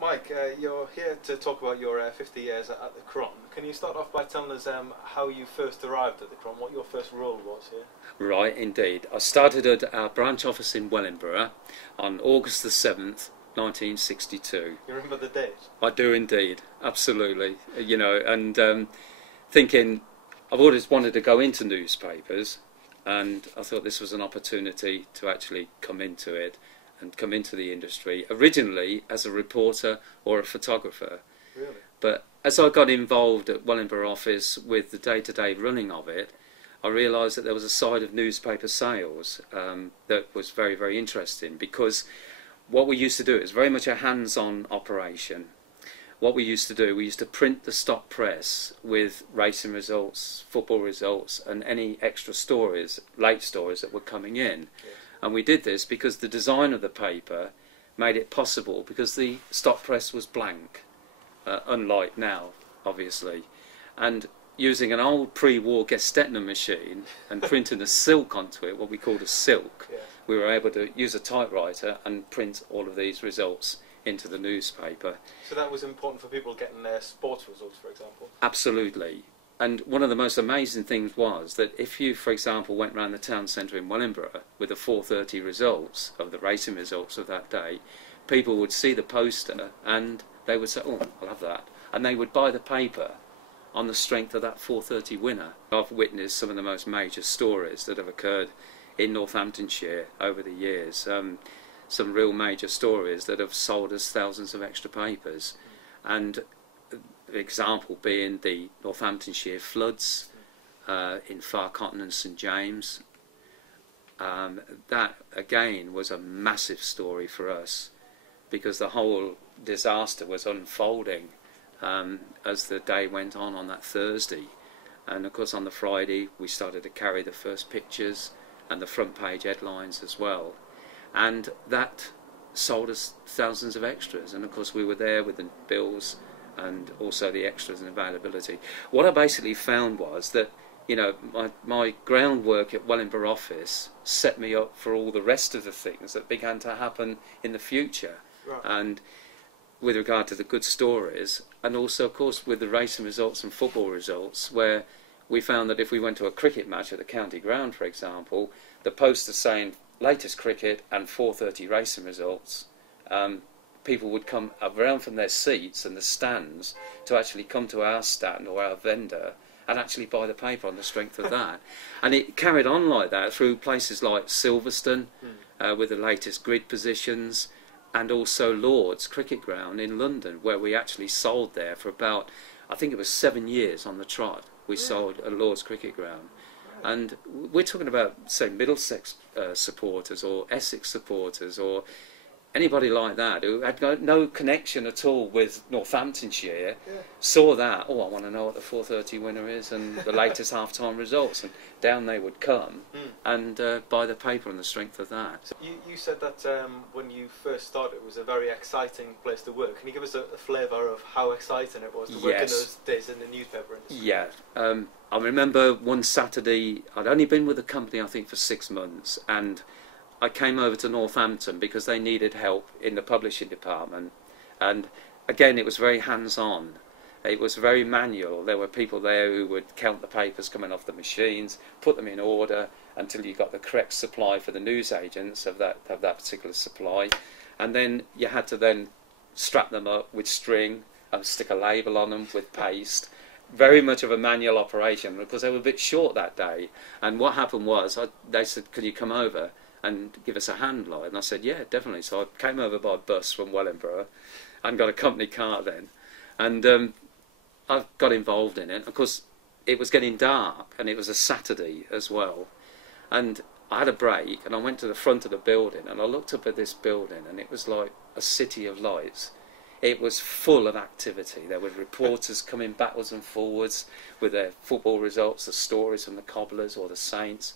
Mike, you're here to talk about your 50 years at the Chron. Can you start off by telling us how you first arrived at the Chron, what your first role was here? Right, indeed. I started at our branch office in Wellingborough on August the 7th, 1962. You remember the date? I do indeed, absolutely. You know, and thinking, I've always wanted to go into newspapers, and I thought this was an opportunity to actually come into it and come into the industry, originally as a reporter or a photographer. Really? But as I got involved at Wellingborough office with the day-to-day running of it, I realised that there was a side of newspaper sales that was very, very interesting, because what we used to do is very much a hands-on operation. What we used to do, we used to print the stock press with racing results, football results, and any extra stories, late stories that were coming in. Yes. And we did this because the design of the paper made it possible, because the stock press was blank, unlike now, obviously. And using an old pre-war Gestetner machine and printing a silk onto it, what we called a silk, Yeah. we were able to use a typewriter and print all of these results into the newspaper. So that was important for people getting their sports results, for example? Absolutely. And one of the most amazing things was that if you, for example, went round the town centre in Wellingborough with the 4:30 results of the racing results of that day, people would see the poster and they would say, "Oh, I'll have that," and they would buy the paper on the strength of that 4:30 winner. I've witnessed some of the most major stories that have occurred in Northamptonshire over the years. Some real major stories that have sold us thousands of extra papers. And the example being the Northamptonshire floods in Far Cotton and St James. That again was a massive story for us, because the whole disaster was unfolding as the day went on that Thursday. And of course on the Friday we started to carry the first pictures and the front page headlines as well. And that sold us thousands of extras, and of course we were there with the bills and also the extras and availability. What I basically found was that, you know, my groundwork at Wellingborough office set me up for all the rest of the things that began to happen in the future. Right. And with regard to the good stories, and also of course with the racing results and football results, where we found that if we went to a cricket match at the county ground, for example, the poster saying latest cricket and 4:30 racing results, people would come around from their seats and the stands to actually come to our stand or our vendor and actually buy the paper on the strength of that. And it carried on like that through places like Silverstone with the latest grid positions, and also Lord's Cricket Ground in London, where we actually sold there for about, I think it was 7 years on the trot. We sold at Lord's Cricket Ground. And we're talking about, say, Middlesex supporters or Essex supporters or anybody like that who had no connection at all with Northamptonshire, saw that, oh, I want to know what the 4:30 winner is and the latest half-time results, and down they would come and buy the paper on the strength of that. So you said that when you first started it was a very exciting place to work. Can you give us a flavour of how exciting it was to work in those days in the newspaper industry? Yeah. I remember one Saturday, I'd only been with the company I think for 6 months, and I came over to Northampton because they needed help in the publishing department. And again, it was very hands-on. It was very manual. There were people there who would count the papers coming off the machines, put them in order until you got the correct supply for the newsagents of that particular supply. And then you had to then strap them up with string and stick a label on them with paste. Very much of a manual operation, because they were a bit short that day. And what happened was, they said, "Could you come over and give us a hand, like?" And I said, "Yeah, definitely." So I came over by bus from Wellingborough and got a company car then, and I got involved in it. Of course, it was getting dark, and it was a Saturday as well, and I had a break, and I went to the front of the building, and I looked up at this building, and it was like a city of lights. It was full of activity. There were reporters coming backwards and forwards with their football results, the stories from the Cobblers or the Saints.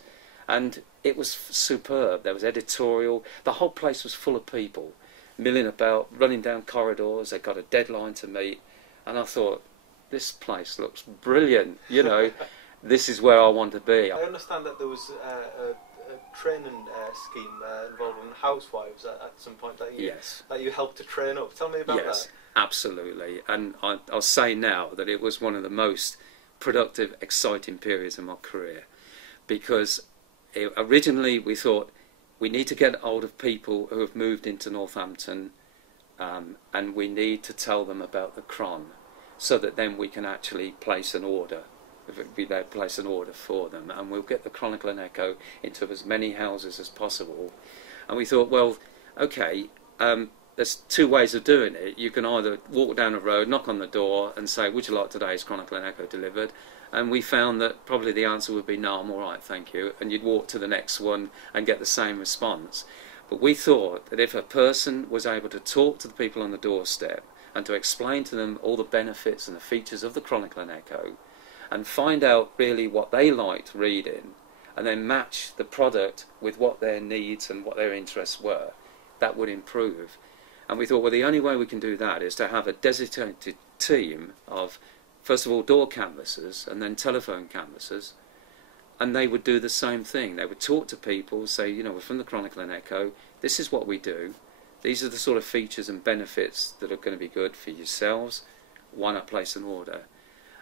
And it was superb. There was editorial. The whole place was full of people, milling about, running down corridors. They got a deadline to meet. And I thought, this place looks brilliant. You know, this is where I want to be. I understand that there was a training scheme involving housewives at some point that you helped to train up. Tell me about that. Yes, absolutely. And I'll say now that it was one of the most productive, exciting periods of my career, because originally we thought we need to get hold of people who have moved into Northampton, and we need to tell them about the Chron, so that then we can actually place an order. Place an order for them, and we'll get the Chronicle and Echo into as many houses as possible. And we thought, well, okay, there's two ways of doing it. You can either walk down a road, knock on the door and say, would you like today's Chronicle and Echo delivered? And we found that probably the answer would be, no, I'm all right, thank you. And you'd walk to the next one and get the same response. But we thought that if a person was able to talk to the people on the doorstep and to explain to them all the benefits and the features of the Chronicle and Echo, and find out really what they liked reading, and then match the product with what their needs and what their interests were, that would improve. And we thought, well, the only way we can do that is to have a designated team of, first of all, door canvassers and then telephone canvassers, and they would do the same thing. They would talk to people, say, you know, we're from the Chronicle and Echo, this is what we do, these are the sort of features and benefits that are going to be good for yourselves, why not place an order?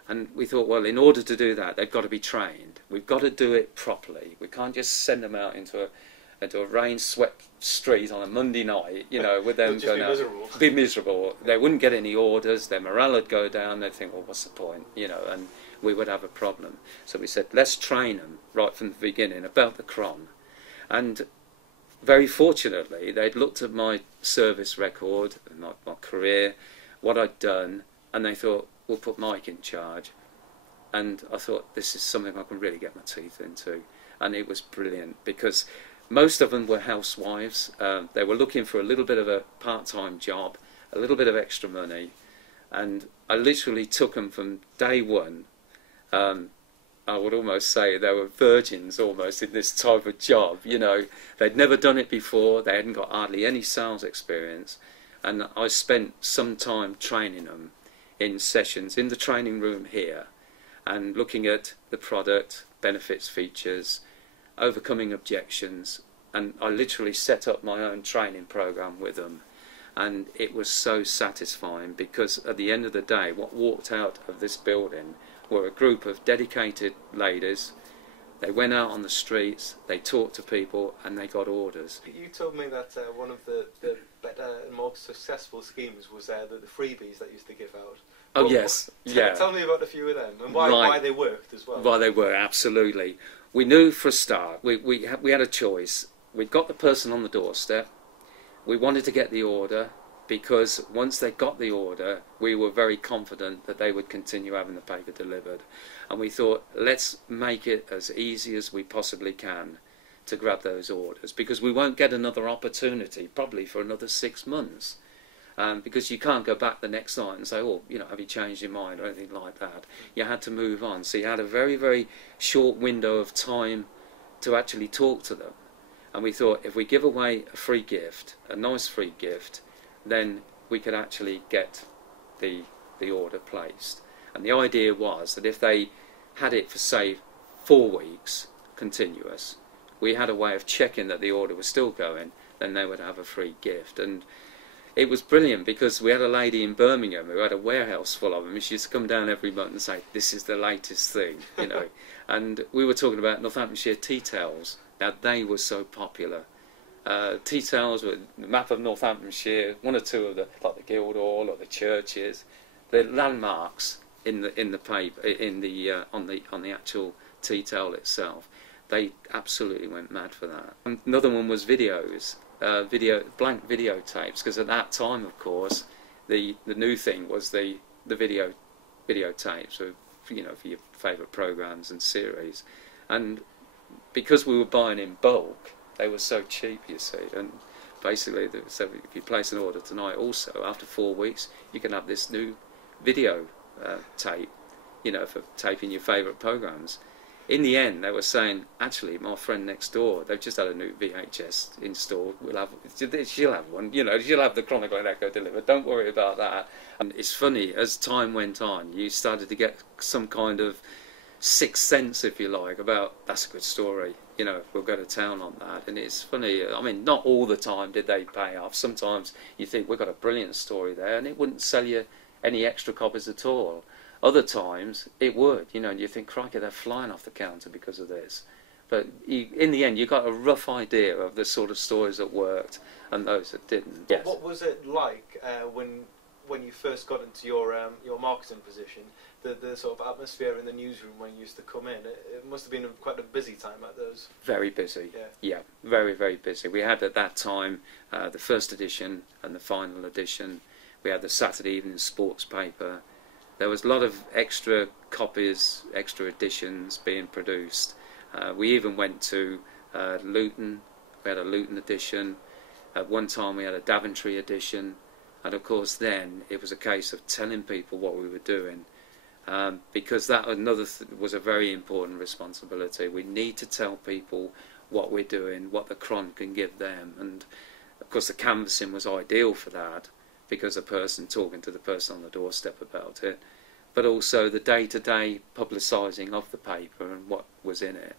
And we thought, well, in order to do that, they've got to be trained. We've got to do it properly. We can't just send them out into a rain-swept street on a Monday night, you know, with them going out. Be miserable. They wouldn't get any orders. Their morale would go down. They'd think, well, what's the point, you know? And we would have a problem. So we said, let's train them right from the beginning about the Chron. And very fortunately, they'd looked at my service record, my career, what I'd done, and they thought, we'll put Mike in charge. And I thought, this is something I can really get my teeth into. And it was brilliant, because most of them were housewives. They were looking for a little bit of a part-time job, a little bit of extra money. And I literally took them from day one. I would almost say they were virgins almost in this type of job. You know, they'd never done it before. They hadn't got hardly any sales experience. And I spent some time training them in sessions in the training room here, and looking at the product, benefits, features, overcoming objections. And I literally set up my own training program with them, and it was so satisfying, because at the end of the day what walked out of this building were a group of dedicated ladies. They went out on the streets, they talked to people, and they got orders. You told me that one of the better and more successful schemes was the freebies that used to give out. Oh, yes, yeah. Tell me about a few of them, and why they worked as well. Why they were, absolutely. We knew for a start, we had a choice. We'd got the person on the doorstep. We wanted to get the order, because once they got the order, we were very confident that they would continue having the paper delivered. And we thought, let's make it as easy as we possibly can to grab those orders, because we won't get another opportunity probably for another 6 months. Because you can't go back the next night and say, oh, you know, have you changed your mind or anything like that. You had to move on. So you had a very, very short window of time to actually talk to them. And we thought, if we give away a free gift, a nice free gift, then we could actually get the order placed. And the idea was that if they had it for, say, 4 weeks continuous, we had a way of checking that the order was still going, then they would have a free gift. And it was brilliant, because we had a lady in Birmingham who had a warehouse full of them, and she used to come down every month and say, this is the latest thing, you know. And we were talking about Northamptonshire tea towels. Now, they were so popular. Tea towels were the map of Northamptonshire, one or two of the, like the Guildhall or the churches, the landmarks in the paper, on the actual tea towel itself. They absolutely went mad for that. Another one was videos, blank videotapes, because at that time, of course, the new thing was the videotapes, so, you know, for your favourite programmes and series. And because we were buying in bulk, they were so cheap, you see, and basically, so if you place an order tonight also, after 4 weeks, you can have this new video tape, you know, for taping your favourite programmes. In the end, they were saying, actually, my friend next door, they've just had a new VHS installed, she'll have one, you know, she'll have the Chronicle and Echo delivered, don't worry about that. And it's funny, as time went on, you started to get some kind of sixth sense, if you like, about, that's a good story, you you know, we'll go to town on that. And it's funny, I mean, not all the time did they pay off. Sometimes you think, we've got a brilliant story there, and it wouldn't sell you any extra copies at all. Other times it would, you know, and you think, crikey, they're flying off the counter because of this. But in the end, you got a rough idea of the sort of stories that worked and those that didn't. Yes. What was it like when you first got into your marketing position? The sort of atmosphere in the newsroom when you used to come in. It must have been quite a busy time at those. Very busy. Yeah. Yeah, very, very busy. We had at that time the first edition and the final edition. We had the Saturday evening sports paper. There was a lot of extra copies, extra editions being produced. We even went to Luton. We had a Luton edition. At one time we had a Daventry edition. And of course then it was a case of telling people what we were doing. Because that was a very important responsibility. We need to tell people what we're doing, what the Chron can give them. And of course the canvassing was ideal for that, because the person talking to the person on the doorstep about it, but also the day-to-day publicising of the paper and what was in it.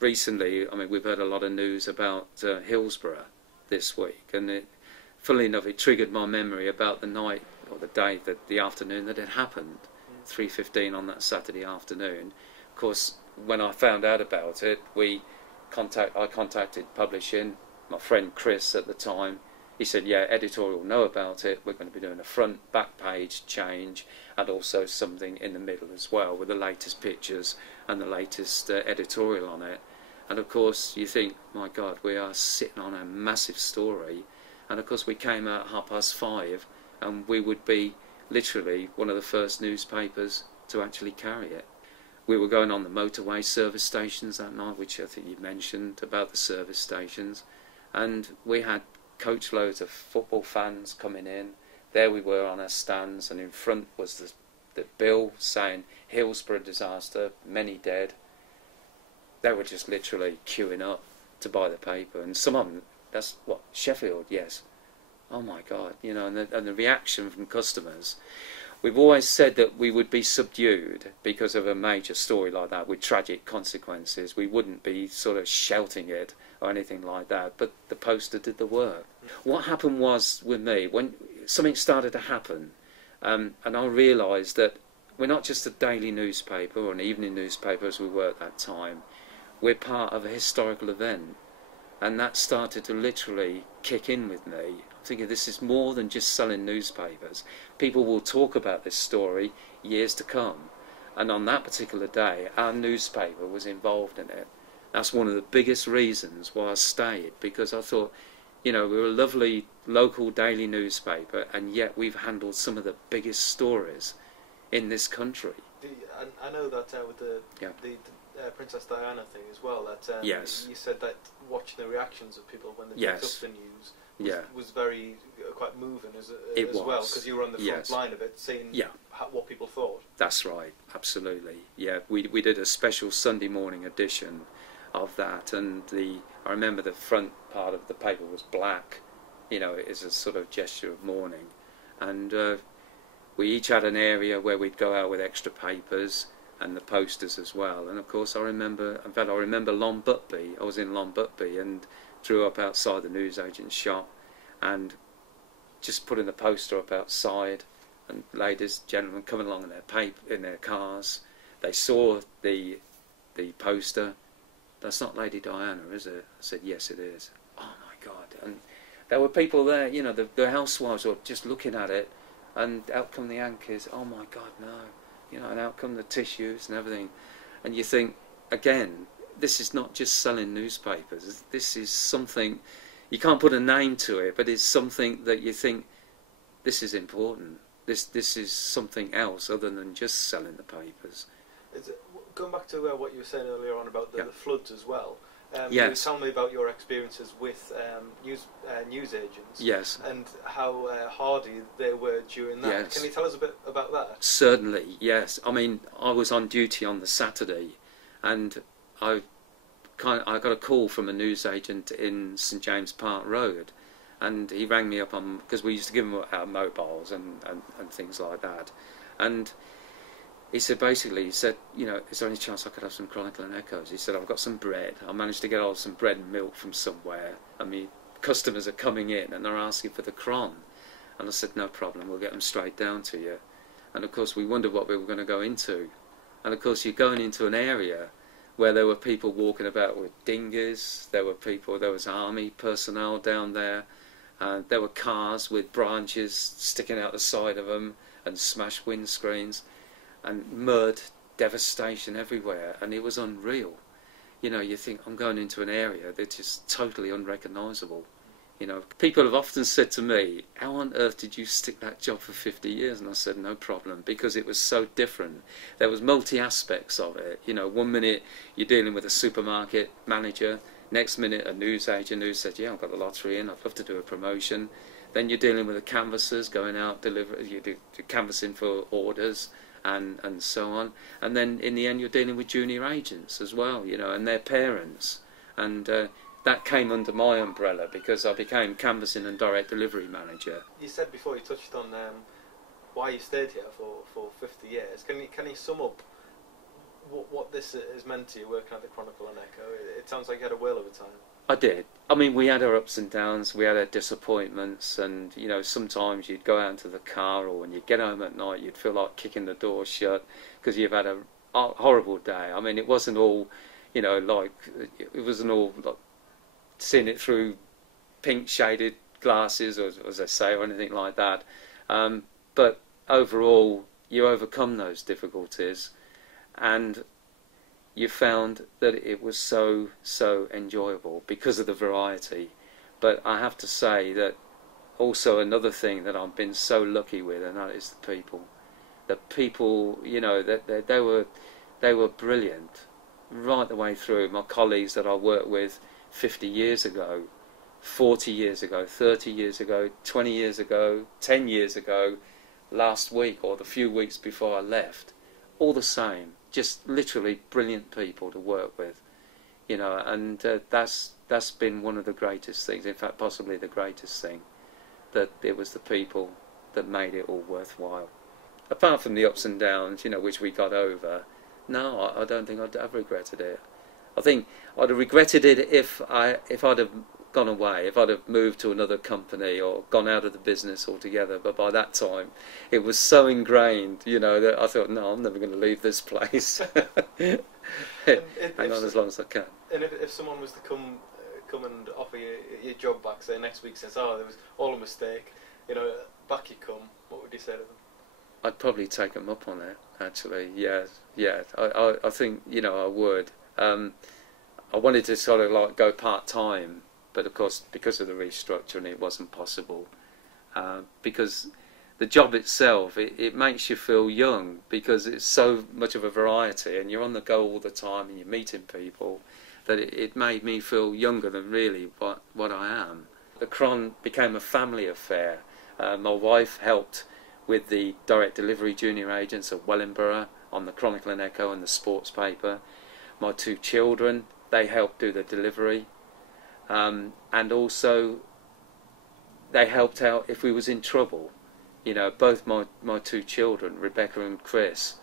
Recently, I mean, we've heard a lot of news about Hillsborough this week, and funnily enough, it triggered my memory about the night or the day, the afternoon that it happened, 3:15 on that Saturday afternoon. Of course, when I found out about it, I contacted publishing, my friend Chris at the time. He said, yeah, editorial know about it. We're going to be doing a front, back page change, and also something in the middle as well, with the latest pictures and the latest editorial on it. And of course, you think, my God, we are sitting on a massive story. And of course, we came out at 5:30, and we would be literally one of the first newspapers to actually carry it. We were going on the motorway service stations that night, which I think you mentioned about the service stations, and we had coachloads of football fans coming in. There we were on our stands, and in front was the bill saying Hillsborough disaster, many dead. They were just literally queuing up to buy the paper, and some of them, that's what, Sheffield, yes. Oh my God, you know, and the reaction from customers. We've always said that we would be subdued because of a major story like that with tragic consequences. We wouldn't be sort of shouting it or anything like that, but the poster did the work. What happened was with me, when something started to happen, and I realised that we're not just a daily newspaper or an evening newspaper as we were at that time, we're part of a historical event, and that started to literally kick in with me. Thinking this is more than just selling newspapers. People will talk about this story years to come, and on that particular day our newspaper was involved in it. That's one of the biggest reasons why I stayed, because I thought, you know, we're a lovely local daily newspaper, and yet we've handled some of the biggest stories in this country. I know that with the Princess Diana thing as well, that yes. You said that watching the reactions of people when they picked up the news was very quite moving as well, because you were on the front line of it, seeing what people thought. That's right, absolutely. Yeah, we did a special Sunday morning edition of that, and I remember the front part of the paper was black, you know, it is a sort of gesture of mourning, and we each had an area where we'd go out with extra papers and the posters as well. And of course I remember Long Butby. I was in Long Butby and drew up outside the newsagent's shop, and just putting the poster up outside, and ladies, gentlemen coming along in their cars. They saw the poster. That's not Lady Diana, is it? I said, yes, it is. Oh my God! And there were people there. You know, the housewives were just looking at it, and out come the Yankees. Oh my God, no! You know, and out come the tissues and everything. And you think, again, this is not just selling newspapers. This is something, you can't put a name to it, but it's something that you think, this is important. This is something else other than just selling the papers. Going back to what you were saying earlier on about the floods as well. Yes. You were telling me about your experiences with news agents. Yes. And how hardy they were during that. Yes. Can you tell us a bit about that? Certainly, yes. I mean, I was on duty on the Saturday, and I got a call from a newsagent in St James Park Road, and he rang me up because we used to give him our mobiles and things like that, and he said, basically, he said, you know, is there any chance I could have some Chronicle and Echoes? He said, I've got some bread. I managed to get hold of some bread and milk from somewhere. I mean, customers are coming in and they're asking for the Chron. And I said, no problem, we'll get them straight down to you. And of course, we wondered what we were going to go into. And of course, you're going into an area where there were people walking about with dinghies, there was army personnel down there, there were cars with branches sticking out the side of them and smashed windscreens, and mud, devastation everywhere, and it was unreal. You know, you think, I'm going into an area that is totally unrecognisable. You know, people have often said to me, how on earth did you stick that job for 50 years? And I said, no problem, because it was so different. There was multi-aspects of it. You know, one minute you're dealing with a supermarket manager, next minute a newsagent who said, yeah, I've got the lottery in, I'd love to do a promotion. Then you're dealing with the canvassers, going out, you do canvassing for orders, and so on. And then in the end you're dealing with junior agents as well, you know, and their parents. And that came under my umbrella because I became canvassing and direct delivery manager. You said before, you touched on why you stayed here for 50 years. Can you sum up what this has meant to you working at the Chronicle and Echo? It sounds like you had a whale of a time. I did. I mean, we had our ups and downs, we had our disappointments, and you know, sometimes you'd go out into the car, or when you get home at night you'd feel like kicking the door shut because you've had a horrible day. I mean, it wasn't all, you know, like, it wasn't all like seeing it through pink shaded glasses, or as I say, or anything like that. But overall, you overcome those difficulties, and you found that it was so enjoyable because of the variety. But I have to say that also another thing that I've been so lucky with, and that is the people. The people, you know, that they were brilliant right the way through. My colleagues that I worked with 50 years ago, 40 years ago, 30 years ago, 20 years ago, 10 years ago, last week or the few weeks before I left, all the same, just literally brilliant people to work with, you know, and that's been one of the greatest things, in fact possibly the greatest thing, that it was the people that made it all worthwhile. Apart from the ups and downs, you know, which we got over, no, I don't think I'd have regretted it. I think I'd have regretted it if I'd have gone away, if I'd have moved to another company or gone out of the business altogether. But by that time, it was so ingrained, you know, that I thought, no, I'm never going to leave this place. Hang on as long as I can. And if someone was to come and offer you your job back, say next week, says, oh, there was all a mistake, you know, back you come, what would you say to them? I'd probably take them up on it, actually. Yeah. I think, you know, I would. I wanted to sort of like go part-time, but of course because of the restructuring it wasn't possible, because the job itself, it makes you feel young because it's so much of a variety and you're on the go all the time and you're meeting people, that it made me feel younger than really what I am. The Chron became a family affair. My wife helped with the direct delivery junior agents at Wellingborough on the Chronicle and Echo and the sports paper. My two children, they helped do the delivery, and also they helped out if we was in trouble. You know, both my two children, Rebecca and Chris,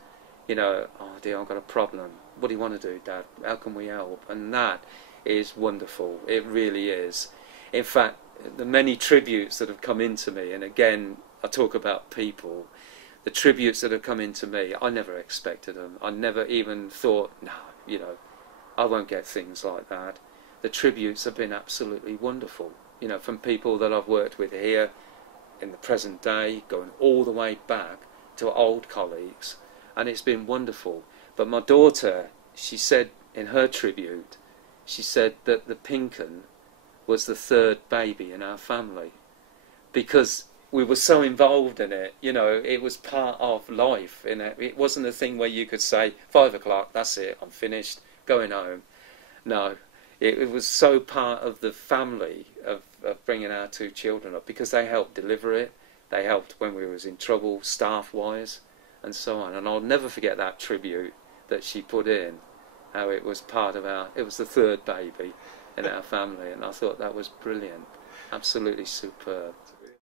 you know, oh dear, I've got a problem. What do you want to do, Dad? How can we help? And that is wonderful. It really is. In fact, the many tributes that have come into me, and again, I talk about people, the tributes that have come into me, I never expected them. I never even thought, no, you know, I won't get things like that. The tributes have been absolutely wonderful, you know, from people that I've worked with here in the present day, going all the way back to old colleagues, and it's been wonderful. But my daughter, she said in her tribute, she said that the Pinken was the third baby in our family, because we were so involved in it, you know, it was part of life. It wasn't a thing where you could say, 5 o'clock, that's it, I'm finished, going home. No, it was so part of the family of bringing our two children up, because they helped deliver it, they helped when we was in trouble, staff-wise, and so on. And I'll never forget that tribute that she put in, how it was part of it was the third baby in our family, and I thought that was brilliant, absolutely superb.